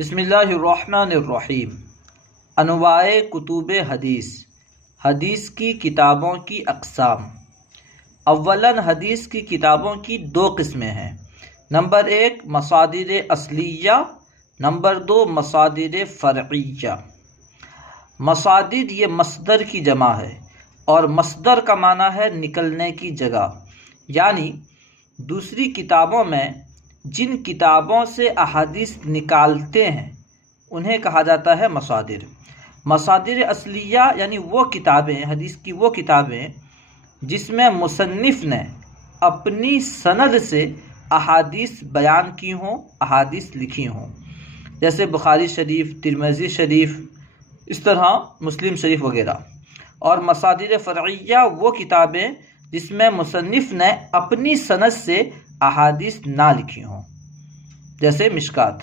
بسم اللہ الرحمن الرحیم۔ انواع کتب حدیث، حدیث کی کتابوں کی اقسام۔ اولاً حدیث کی کتابوں کی دو قسمیں ہیں۔ Number 1 مصادر اصلیہ، number 2 مصادر فرعیہ۔ مصادر یہ مصدر کی جمع ہے، اور مصدر کا معنی ہے نکلنے کی جگہ، یعنی دوسری کتابوں میں جن کتابوں سے احادیث نکالتے ہیں انہیں کہا جاتا ہے مصادر۔ مصادر اصلیہ یعنی وہ کتابیں، حدیث کی وہ کتابیں جس میں مصنف نے اپنی سند سے احادیث بیان کی ہوں، احادیث لکھی ہوں، جیسے بخاری شریف، ترمذی شریف، اس طرح مسلم شریف وغیرہ۔ اور مصادر فرعیہ وہ کتابیں جس میں مصنف نے اپنی سند سے احادیث نہ لکھی ہوں، جیسے مشکات۔